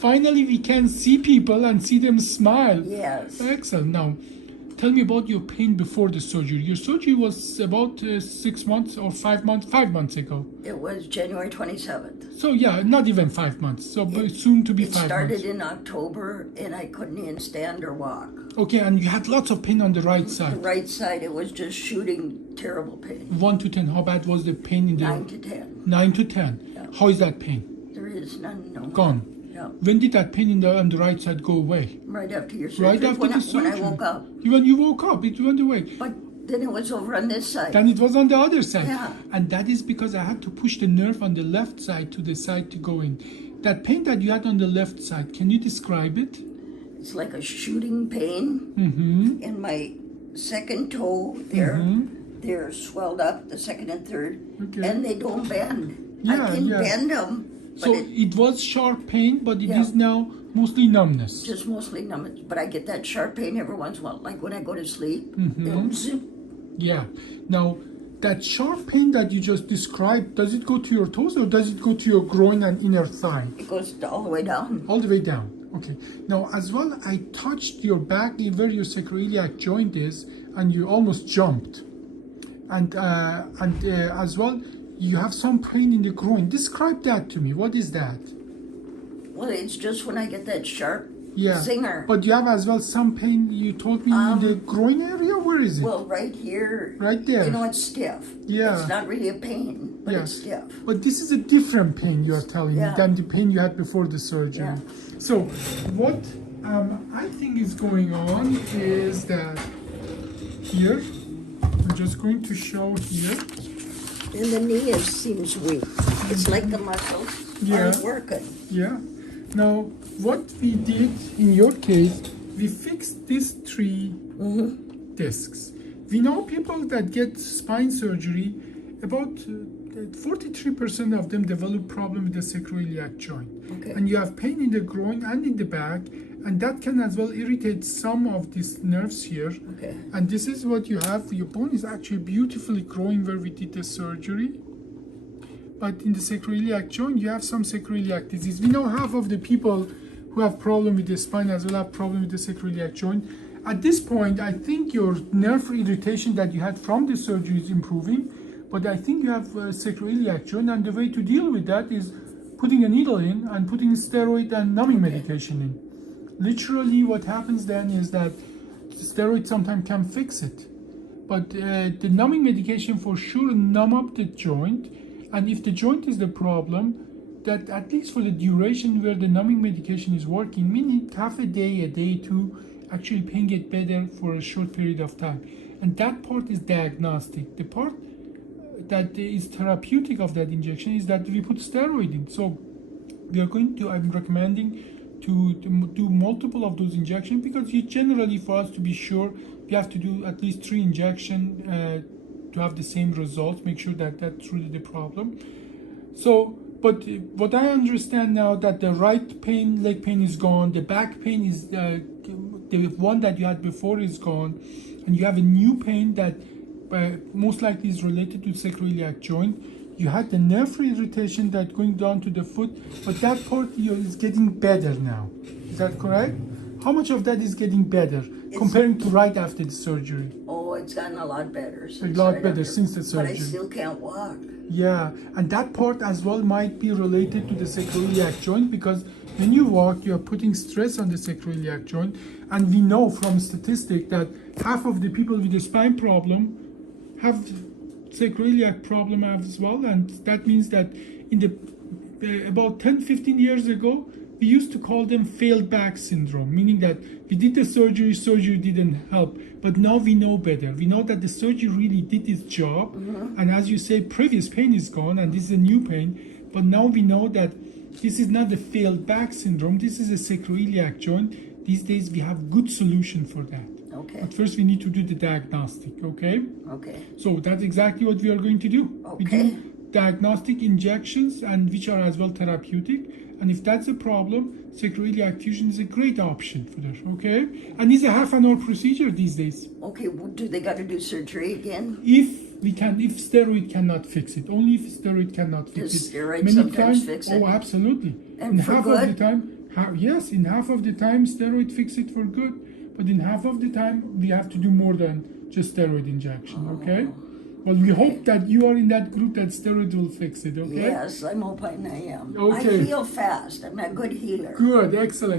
finally we can see people and see them smile. Yes. Excellent. Now, tell me about your pain before the surgery. Your surgery was about 6 months or 5 months, 5 months ago. It was January 27th. So yeah, not even 5 months. So soon to be 5 months. It started in October, and I couldn't even stand or walk. Okay, and you had lots of pain on the right The side. right side, it was just shooting terrible pain. 1 to 10, how bad was the pain in the 9 to 10. 9 to 10. Yeah. How is that pain? There is none, no. Gone. Yeah. When did that pain on the right side go away? Right after your surgery. Right after the surgery. When I woke up. When you woke up, it went away. But then it was over on this side. Then it was on the other side. Yeah. And that is because I had to push the nerve on the left side to the side to go in. That pain that you had on the left side, can you describe it? It's like a shooting pain in my second toe there. They're swelled up, the second and third, and they don't bend. Yeah, I can yeah. bend them. So it was sharp pain, but it is now mostly numbness. Just mostly numbness. But I get that sharp pain every once in a while, like when I go to sleep. Zip. Yeah. Now, that sharp pain that you just described, does it go to your toes or does it go to your groin and inner thigh? It goes all the way down. All the way down. Okay. Now, as well, I touched your back where your sacroiliac joint is, and you almost jumped. And as well, you have some pain in the groin. Describe that to me. What is that? Well, it's just when I get that sharp zinger. But you have as well some pain, you told me, in the groin area? Where is it? Well, right here. Right there. You know, it's stiff. Yeah. It's not really a pain, but it's stiff. But this is a different pain you're telling me than the pain you had before the surgery. Yeah. So what I think is going on is that here, I'm just going to show here. And the knee seems weak. It's like the muscles aren't working. Yeah. Now, what we did in your case, we fixed these 3 discs. We know people that get spine surgery, about 43% of them develop problem with the sacroiliac joint. Okay. And you have pain in the groin and in the back, and that can as well irritate some of these nerves here. Okay. And this is what you have. Your bone is actually beautifully growing where we did the surgery. But in the sacroiliac joint, you have some sacroiliac disease. We know half of the people who have problem with the spine as well have problem with the sacroiliac joint. At this point, I think your nerve irritation that you had from the surgery is improving, but I think you have sacroiliac joint, and the way to deal with that is putting a needle in and putting steroid and numbing medication in. Literally, what happens then is that steroid sometimes can fix it, but the numbing medication for sure numb up the joint. And if the joint is the problem, that at least for the duration where the numbing medication is working, we need half a day to actually pain get better for a short period of time. And that part is diagnostic. The part that is therapeutic of that injection is that we put steroid in. So we are going to, I'm recommending to do multiple of those injections, because you generally, for us to be sure, we have to do at least 3 injections to have the same results, make sure that that's really the problem. So, but what I understand now, that the right pain, leg pain is gone, the back pain is, the one that you had before is gone, and you have a new pain that most likely is related to sacroiliac joint. You had the nerve irritation that going down to the foot, but that part is getting better now. Is that correct? How much of that is getting better comparing to right after the surgery? Oh, it's gotten a lot better. A lot better since the surgery. But I still can't walk. Yeah, and that part as well might be related to the sacroiliac joint, because when you walk, you are putting stress on the sacroiliac joint, and we know from statistics that half of the people with a spine problem have sacroiliac problem as well, and that means that in the about 10-15 years ago, we used to call them failed back syndrome, meaning that we did the surgery didn't help, but now we know better. We know that the surgery really did its job, and as you say, previous pain is gone, and this is a new pain, but now we know that this is not the failed back syndrome, this is a sacroiliac joint. These days we have good solution for that. Okay. But first we need to do the diagnostic, okay? Okay. So that's exactly what we are going to do. Okay. We do diagnostic injections, and which are as well therapeutic. And if that's a problem, sacroiliac fusion is a great option for that, okay? And it's a half-an-hour procedure these days. Okay, well, do they got to do surgery again? If steroid cannot fix it, only if steroid cannot fix it. Does steroid sometimes fix it? Oh, absolutely. And for half good? of the time, Yes, in half of the time, steroid fix it for good. But in half of the time, we have to do more than just steroid injection, okay? Well, we hope that you are in that group that steroid will fix it, okay? Yes, I'm hoping I am. Okay. I heal fast. I'm a good healer. Good, excellent.